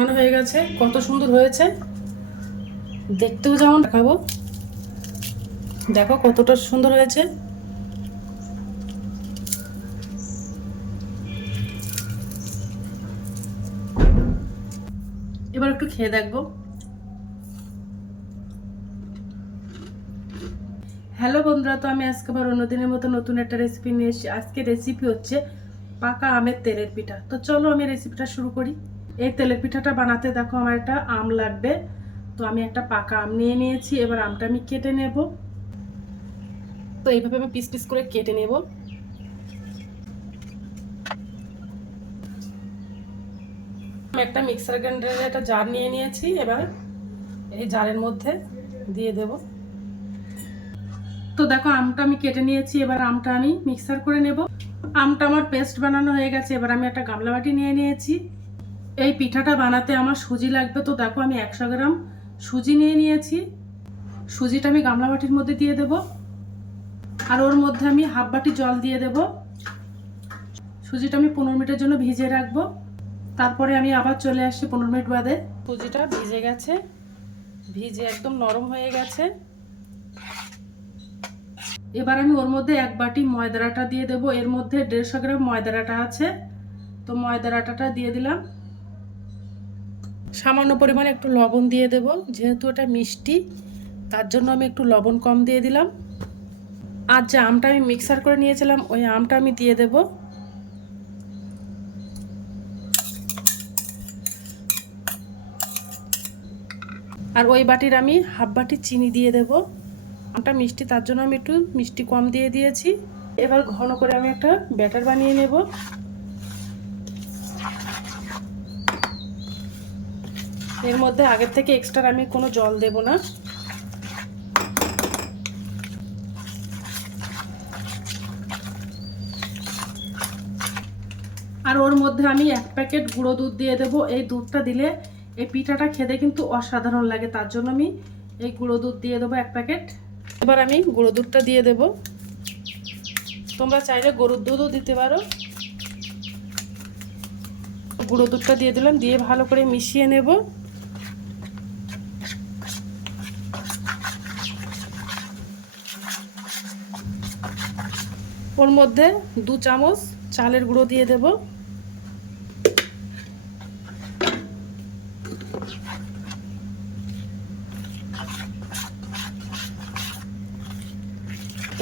বানানো হয়ে গেছে, কত সুন্দর হয়েছে, দেখতেও যেমন দেখাবো। দেখো কতটা সুন্দর হয়েছে। এবার একটু খেয়ে দেখবো। হ্যালো বন্ধুরা, তো আমি আজকে আবার অন্যদিনের মতো নতুন একটা রেসিপি নিয়ে এসেছি। আজকে রেসিপি হচ্ছে পাকা আমের তেলের পিঠা। তো চলো আমি রেসিপিটা শুরু করি। এই তেলের পিঠাটা বানাতে দেখো আমার একটা আম লাগবে। তো আমি একটা পাকা আম নিয়ে নিয়েছি। এবার আমটা আমি কেটে নেব। তো এইভাবে আমি পিস পিস করে কেটে নেব। আমি একটা মিক্সার গ্রাইন্ডারের একটা জার নিয়ে নিয়েছি। এবার এই জারের মধ্যে দিয়ে দেব। তো দেখো আমটা আমি কেটে নিয়েছি। এবার আমটা আমি মিক্সার করে নেব। আমটা আমার পেস্ট বানানো হয়ে গেছে। এবার আমি একটা গামলা বাটি নিয়ে নিয়েছি। এই পিঠাটা বানাতে আমার সুজি লাগবে। তো দেখো আমি 100 গ্রাম সুজি নিয়ে নিয়েছি। সুজিটা আমি গামলা বাটির মধ্যে দিয়ে দেব। আর ওর মধ্যে আমি হাফ বাটি জল দিয়ে দেব। সুজিটা আমি 15 মিনিটের জন্য ভিজিয়ে রাখবো। তারপরে আমি আবার চলে আসছি 15 মিনিট বাদে। সুজিটা ভিজে গেছে, ভিজে একদম নরম হয়ে গেছে। এবার আমি ওর মধ্যে 1 বাটি ময়দার আটা দিয়ে দেব। এর মধ্যে 150 গ্রাম ময়দার আটা আছে। তো ময়দার আটাটা দিয়ে দিলাম। সামান্য পরিমাণে একটু লবণ দিয়ে দেব, যেহেতু এটা মিষ্টি তার জন্য আমি একটু লবণ কম দিয়ে দিলাম। আর যে আমটা আমি মিক্সার করে নিয়েছিলাম ওই আমটা আমি দিয়ে দেব। আর ওই বাটির আমি হাফ বাটি চিনি দিয়ে দেব। আমটা মিষ্টি তার জন্য আমি একটু মিষ্টি কম দিয়ে দিয়েছি। এবার ঘন করে আমি একটা ব্যাটার বানিয়ে নেব। এর মধ্যে আগের থেকে এক্সট্রা আমি কোনো জল দেব না। আর ওর মধ্যে আমি 1 প্যাকেট গুঁড়ো দুধ দিয়ে দেব। এই দুধটা দিলে এই পিঠাটা খেতে কিন্তু অসাধারণ লাগে, তার জন্য আমি এই গুঁড়ো দুধ দিয়ে দেবো 1 প্যাকেট। এবার আমি গুঁড়ো দুধটা দিয়ে দেব। তোমরা চাইলে গরুর দুধও দিতে পারো। গুঁড়ো দুধটা দিয়ে দিলাম, দিয়ে ভালো করে মিশিয়ে নেব। ওর মধ্যে 2 চামচ চালের গুঁড়ো দিয়ে দেব।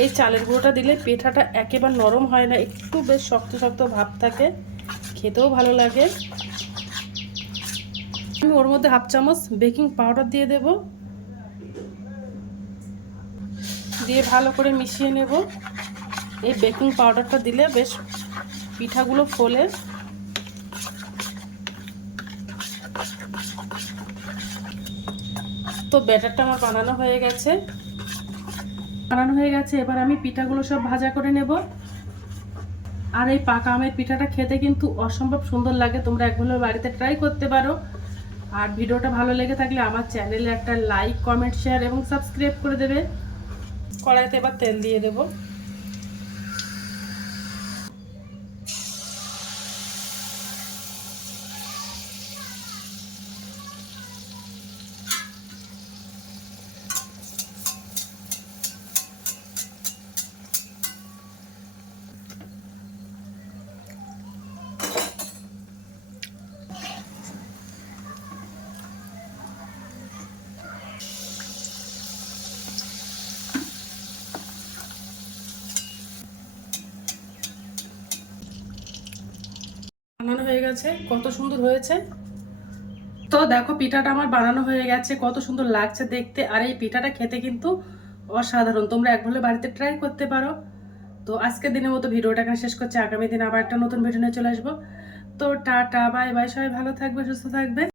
এই চালের গুঁড়োটা দিলে পিঠাটা একেবারে নরম হয় না, একটু বেশ শক্ত শক্ত ভাব থাকে, খেতেও ভালো লাগে। আমি ওর মধ্যে হাফ চামচ বেকিং পাউডার দিয়ে দেব, দিয়ে ভালো করে মিশিয়ে নেব। এই বেকিং পাউডারটা দিলে বেশ পিঠাগুলো ফোলে। তো ব্যাটারটা আমার বানানো হয়ে গেছে। এবার আমি পিঠাগুলো সব ভাজা করে নেব। আর এই পাকা আমের পিঠাটা খেতে কিন্তু অসম্ভব সুন্দর লাগে। তোমরা একবার বাড়িতে ট্রাই করতে পারো। আর ভিডিওটা ভালো লেগে থাকলে আমার চ্যানেলে একটা লাইক, কমেন্ট, শেয়ার এবং সাবস্ক্রাইব করে দেবে। কড়াইতে এবার তেল দিয়ে দেব। বানানো হয়ে গেছে, কত সুন্দর হয়েছে। তো দেখো পিঠাটা আমার বানানো হয়ে গেছে, কত সুন্দর লাগছে দেখতে। আর এই পিঠাটা খেতে কিন্তু অসাধারণ। তোমরা একবার বাড়িতে ট্রাই করতে পারো। তো আজকের দিনের মতো ভিডিওটা এখানে শেষ করছি। আগামী দিন আবার একটা নতুন ভিডিও নিয়ে চলে আসবো। তো টাটা, বাই বাই, সবাই ভালো থাকবে, সুস্থ থাকবে।